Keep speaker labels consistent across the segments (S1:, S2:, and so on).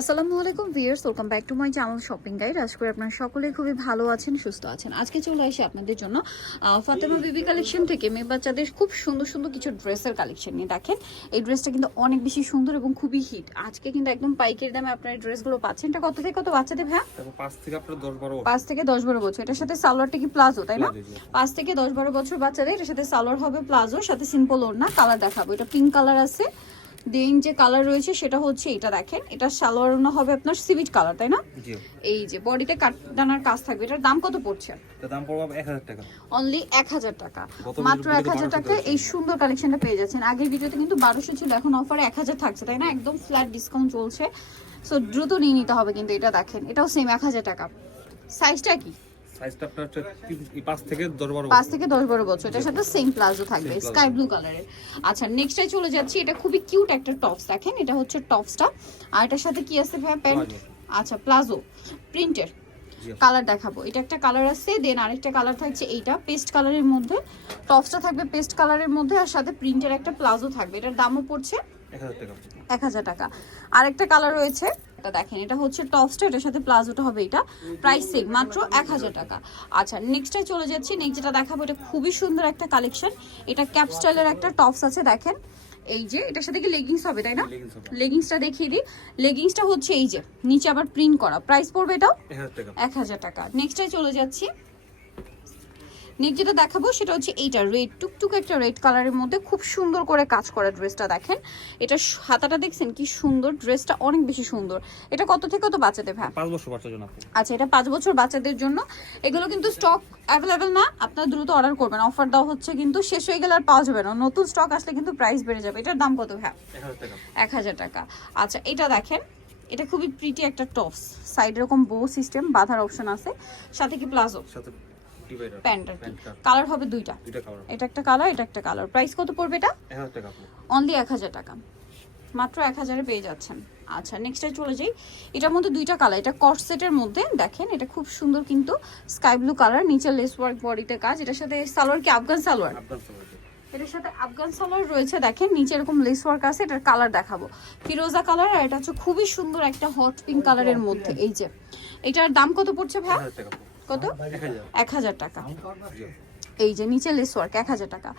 S1: আসসালামু আলাইকুম viewers welcome back to my channel shopping guide. আশা করি আপনারা সকলেই খুবই ভালো আছেন সুস্থ আছেন। আজকে চলে আসি আপনাদের জন্য ফাতেমা বেবি কালেকশন থেকে। মেয়ে বাচ্চাদের খুব সুন্দর সুন্দর কিছু ড্রেসের কালেকশন নিয়ে দেখেন। এই ড্রেসটা কিন্তু অনেক বেশি সুন্দর এবং খুবই হিট। আজকে কিন্তু একদম পাইকারি দামে আপনার এই ড্রেসগুলো পাচ্ছেন। এটা কত থেকে কত বাচ্চাদের
S2: তারপর পাঁচ থেকে আপনার দশ বারো
S1: পাঁচ থেকে দশ বারো বছর। এটার সাথে সালোয়ারটা কি প্লাজো তাই না। পাঁচ থেকে দশ বারো বছর বাচ্চাদের এটার সাথে সালোয়ার হবে প্লাজোর সাথে সিম্পল ওড়না কালার দেখাবো। এটা পিঙ্ক কালার আছে। দেন যে কালার রয়েছে সেটা হচ্ছে এটা দেখেন। এটা সালোয়ার হবে আপনার সিভিট কালার তাই না? এই যে বডিতে কাটদানার কাজ থাকবে। এটার দাম কত পড়ছে?
S2: দাম পড়বে এক হাজার টাকা।
S1: অনলি এক হাজার টাকা। মাত্র
S2: ভিডিওতে
S1: এক হাজার টাকা এই সুন্দর কালেকশনটা পেয়ে যাচ্ছেন। আগের ভিডিওতে কিন্তু বারোশো ছিল এখন অফারে এক হাজার থাকছে তাই না? একদম ফ্ল্যাট ডিসকাউন্ট চলছে। সো দ্রুত নিয়ে নিতে হবে কিন্তু এটা দেখেন। এটাও সেম এক হাজার টাকা। সাইজটা কি?
S2: সাইজটা আপনার হচ্ছে থেকে
S1: বছর। এটার সাথে সেম প্লাজো থাকবে স্কাই ব্লু কালারের আচ্ছা নেক্সটে চলে যাচ্ছি। এটা খুবই কিউট একটা টপস দেখেন। এটা হচ্ছে টপসটা আর এটার সাথে কি আছে ভাই প্যান্ট? আচ্ছা প্লাজো। প্রিন্টের কালার দেখাবো। এটা একটা কালার আছে দেন আরেকটা কালার থাকছে এইটা পেস্ট কালারের মধ্যে। টপসটা থাকবে পেস্ট কালারের মধ্যে আর সাথে প্রিন্টের একটা প্লাজো থাকবে। এটার দামও পড়ছে
S2: এক হাজার টাকা।
S1: এক হাজার টাকা। আরেকটা কালার রয়েছে এটা দেখেন এটা হচ্ছে টপসটা এটার সাথে প্লাজোটা হবে এটা। প্রাইস সেম মাত্র এক হাজার টাকা। আচ্ছা নেক্সটে চলে যাচ্ছি নেক্সট যেটা দেখাবো এটা খুবই সুন্দর একটা কালেকশন এটা ক্যাপ স্টাইলের একটা টপস আছে দেখেন। এই যে এটার সাথে কি লেগিংস হবে তাই না? লেগিংসটা দেখিয়ে দিই। লেগিংসটা হচ্ছে এই যে নিচে আবার প্রিন্ট করা। প্রাইস পড়বে এটাও
S2: এক হাজার টাকা।
S1: এক হাজার টাকা। নেক্সটে চলে যাচ্ছি। নেক্সট যেটা দেখাবো সেটা হচ্ছে এইটা রেড টুকটুক একটা রেড কালারের মধ্যে খুব সুন্দর করে কাজ করা ড্রেসটা দেখেন। এটা হাতাটা দেখছেন কি সুন্দর ড্রেসটা অনেক বেশি সুন্দর। এটা কত থেকে কত বাচ্চাদের ভ্যা
S2: পাঁচ বছর বাচ্চার জন্য
S1: আচ্ছা এটা পাঁচ বছর বাচ্চাদের জন্য। এগুলো কিন্তু স্টক অ্যাভেলেবেল না আপনারা দ্রুত অর্ডার করবেন। অফার দেওয়া হচ্ছে কিন্তু শেষ হয়ে গেলে আর পাওয়া যাবে না। নতুন স্টক আসলে কিন্তু প্রাইস বেড়ে যাবে। এটার দাম কত ভ্যা
S2: এক হাজার টাকা।
S1: আচ্ছা এটা দেখেন। এটা খুবই প্রিটি একটা টপস সাইড এরকম বো সিস্টেম বাঁধার অপশন আছে। সাথে কি প্লাজো
S2: সাথে
S1: প্যান্ট কালার হবে দুইটা। এটা একটা কালার এটা একটা কালার প্রাইস কত পড়বে এটা? অনলি এক হাজার টাকা। মাত্র এক হাজারে পেয়ে যাচ্ছেন। আচ্ছা নেক্সটে চলে যাই। এটার মধ্যে দুইটা কালার এটা কট সেটের মধ্যে দেখেন এটা খুব সুন্দর কিন্তু স্কাই ব্লু কালার নিচে লেস ওয়ার্ক বডিতে কাজ। এটার সাথে সালোয়ার কি? আফগান সালোয়ার? এটার সাথে আফগান সালোয়ার রয়েছে দেখেন নিচে এরকম লেস ওয়ার্ক আছে এটার কালার দেখাবো। ফিরোজা কালার আর এটা হচ্ছে খুবই সুন্দর একটা হট পিঙ্ক কালারের মধ্যে। এই যে এটার দাম কত পড়ছে ভাই কত?
S2: এক হাজার।
S1: টাকা। এই যে নিচে লেস ওয়ার্ক এক হাজার টাকা।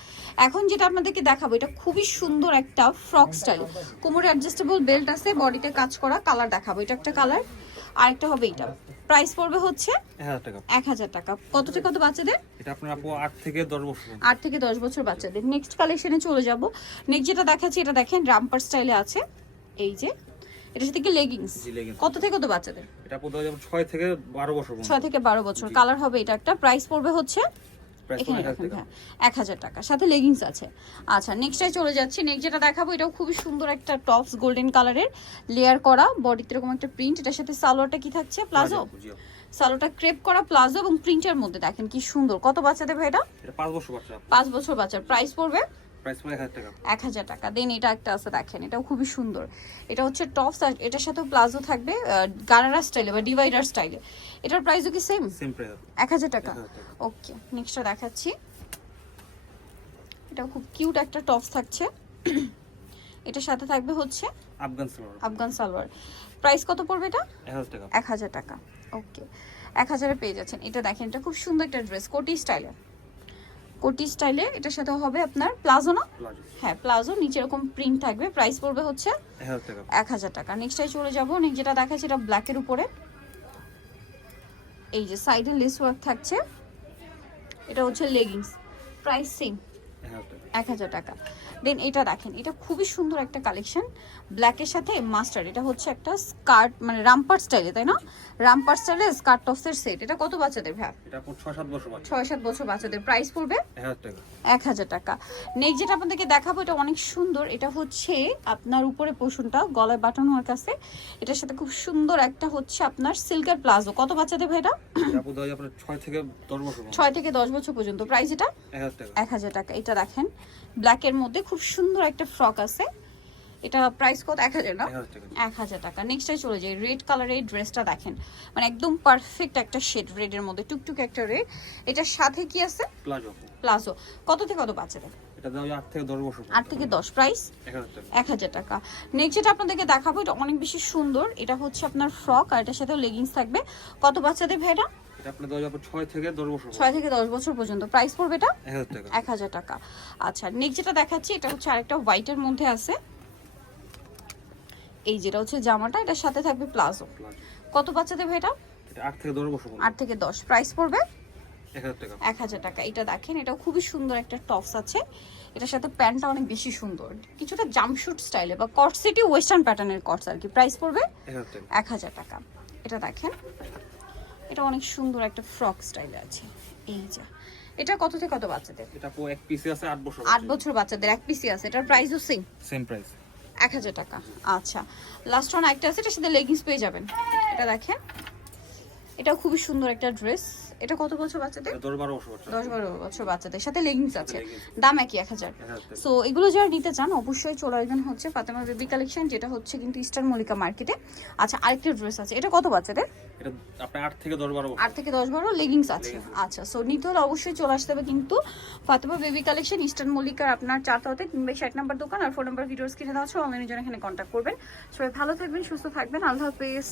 S1: এখন যেটা আপনাদেরকে দেখাবো এটা খুবই সুন্দর একটা ফ্রক স্টাইল কোমরে অ্যাডজাস্টেবল বেল্ট আছে বডিতে কাজ করা কালার দেখাবো। এটা একটা কালার আর একটা হবে এটা। প্রাইস পড়বে হচ্ছে
S2: এক হাজার টাকা।
S1: এক হাজার টাকা। কত থেকে কত বাচ্চাদের?
S2: এটা আপনার আপু আট থেকে দশ বছর।
S1: আট থেকে দশ বছর বাচ্চাদের। নেক্সট কালেকশনে চলে যাব। নেক্সট যেটা দেখাচ্ছি এটা দেখেন রামপার স্টাইলে আছে। এই যে এটা সাথে কি লেগিংস কত থেকে কত বাচ্চাদের?
S2: এটা দেওয়া যাবে ছয় থেকে বারো বছর পর্যন্ত।
S1: ছয় থেকে বারো বছর। কালার হবে এটা একটা। প্রাইস পড়বে হচ্ছে এখানে
S2: এক হাজার টাকা।
S1: হ্যাঁ সাথে লেগিংস আছে। আচ্ছা চলে যাচ্ছি। নেক্সট যেটা দেখাবো এটাও খুবই সুন্দর একটা টপস গোল্ডেন কালারের লেয়ার করা। বডিতে এরকম একটা প্রিন্ট এটার সাথে সালোয়ারটা কি থাকছে? প্লাজো। সালোয়ারটা ক্রেপ করা প্লাজো এবং প্রিন্টের মধ্যে। দেখেন কি সুন্দর। কত বাচ্চাদের ভাই এটা?
S2: এটা পাঁচ বছর বাচ্চা।
S1: পাঁচ বছর বাচ্চার। প্রাইস পড়বে
S2: প্রাইস পড়ে এক হাজার টাকা।
S1: দেন এটা একটা আছে দেখেন এটাও খুবই সুন্দর। এটা হচ্ছে টপস আর এটার সাথেও প্লাজো থাকবে গারারা স্টাইলে বা ডিভাইডার স্টাইলে। এটার প্রাইসও কি সেম
S2: সেম প্রাইস
S1: এক হাজার টাকা। ওকে নেক্সটটা দেখাচ্ছি। এটা খুব কিউট একটা টপস থাকছে। এটার সাথে থাকবে হচ্ছে
S2: আফগান সালোয়ার।
S1: আফগান সালোয়ার। প্রাইস কত পড়বে এটা?
S2: এক হাজার টাকা।
S1: এক হাজার টাকা। ওকে এক হাজারে পেয়ে যাচ্ছেন। এটা দেখেন এটা খুব সুন্দর একটা ড্রেস কোটি স্টাইলের। কোটি স্টাইলে এটার সাথে হবে আপনার প্লাজো। না হ্যাঁ প্লাজো নিচে এরকম প্রিন্ট থাকবে। প্রাইস পড়বে হচ্ছে
S2: এক হাজার টাকা।
S1: নেক্সটাই চলে যাব। নেক্সট যেটা দেখাচ্ছি এটা ব্ল্যাকের উপরে। এই যে সাইডে লেস ওয়ার্ক থাকছে। এটা হচ্ছে লেগিংস প্রাইস সেম
S2: এক হাজার টাকা।
S1: দেন এটা দেখেন এটা খুবই সুন্দর একটা কালেকশন ব্ল্যাকের সাথে মাস্টার এটা হচ্ছে একটা স্কার্ট মানে রামপার স্টাইলে তাই না? রামপার স্টাইলে স্কার্ট টপসের সেট এটা কত বাচ্চাদের
S2: এটা ছয় সাত বছর
S1: বাচ্চাদের। প্রাইস পড়বে?
S2: এক হাজার টাকা।
S1: নেক্সট যেটা আপনাদেরকে দেখাবো এটা অনেক সুন্দর এটা হচ্ছে আপনার উপরে পোষণটা গলায় বাটন হওয়ার কাছে এটার সাথে খুব সুন্দর একটা হচ্ছে আপনার সিল্কের প্লাজো কত বাচ্চাদের ভাই এটা?
S2: ছয় থেকে দশ বছর পর্যন্ত।
S1: ছয় থেকে দশ বছর পর্যন্ত। প্রাইস এটা
S2: এক হাজার টাকা।
S1: এটা দেখেন। ব্ল্যাকের মধ্যে খুব সুন্দর একটা ফ্রক আছে। এটা প্রাইস কত? এক হাজার না?
S2: এক হাজার টাকা।
S1: এক হাজার নেক্সটে চলে যাই। রেড কালারের ড্রেসটা দেখেন। মানে একদম পারফেক্ট একটা শেড রেডের মধ্যে টুকটুক একটা রেড এটার সাথে কি আছে?
S2: প্লাজো
S1: প্লাজো কত থেকে কত বাচ্চাদের
S2: আট থেকে দশ
S1: প্রাইস
S2: এক হাজার টাকা।
S1: নেক্সট যেটা আপনাদেরকে দেখাবো এটা অনেক বেশি সুন্দর। এটা হচ্ছে আপনার ফ্রক আর এটার সাথে লেগিংস থাকবে। কত বাচ্চাদের ভেড়া
S2: এটা আপনার থেকে দশ বছর
S1: থেকে পর্যন্ত। প্রাইস পড়বে এটা?
S2: এক হাজার টাকা।
S1: এক হাজার টাকা। আচ্ছা নেক্সট যেটা দেখাচ্ছি এটা হচ্ছে আরেকটা হোয়াইটের মধ্যে আছে। এই যেটা হচ্ছে জামাটা এটার সাথে থাকবে প্লাজো। কত বাচ্চাদের ভেড়া
S2: এটা? আট থেকে দশ বছর
S1: আট থেকে দশ। প্রাইস পড়বে?
S2: এক হাজার টাকা।
S1: এটা দেখেন এটাও খুবই সুন্দর একটা টপস আছে। এটার সাথে প্যান্টটা অনেক বেশি সুন্দর। কিছুটা জাম্পশুট স্টাইলে বা কটসিটি ওয়েস্টার্ন প্যাটার্নের কটস আর কি। প্রাইস পড়বে?
S2: এক হাজার টাকা।
S1: এক হাজার টাকা। এটা দেখেন। এটা অনেক সুন্দর একটা ফ্রক স্টাইলে আছে। এই যা। এটা কত থেকে কত বাচ্চাদের?
S2: এটা পুরো এক পিসি আছে 8 বছর
S1: 8 বছর বাচ্চাদের এক পিসি আছে। এটার প্রাইসও সেম
S2: সেম প্রাইস
S1: এক হাজার টাকা। আচ্ছা। লাস্ট ওয়ান একটা আছে এটার সাথে লেগিংস পেয়ে যাবেন। এটা দেখেন। এটা খুবই সুন্দর একটা ড্রেস। এটা কত বছর বাচ্চাদের?
S2: দশ বারো বছর
S1: বাচ্চাদের। সাথে লেগিংস আছে। দাম একই এক হাজার। সো এগুলো যারা নিতে চান অবশ্যই চলে আসবেন হচ্ছে ফাতেমা বেবি কালেকশন যেটা হচ্ছে কিন্তু ইস্টার্ন মল্লিকা মার্কেটে আচ্ছা আরেকটা ড্রেস আছে। এটা কত বাচ্চাদের?
S2: আট থেকে দশ বারো
S1: আট থেকে দশ বারো লেগিংস আছে। আচ্ছা সো নিতে হলে অবশ্যই চলে আসতে হবে কিন্তু ফাতেমা বেবি কালেকশন ইস্টার্ন মল্লিকার আপনার চারটাতে কিংবা ষাট নাম্বার দোকান আর ফোন নাম্বার ভিডিওস কিনে দেওয়া আছে। অনলাইনের জন্য এখানে কন্ট্যাক্ট করবেন। সবাই ভালো থাকবেন সুস্থ থাকবেন। আল্লাহ হাফেজ।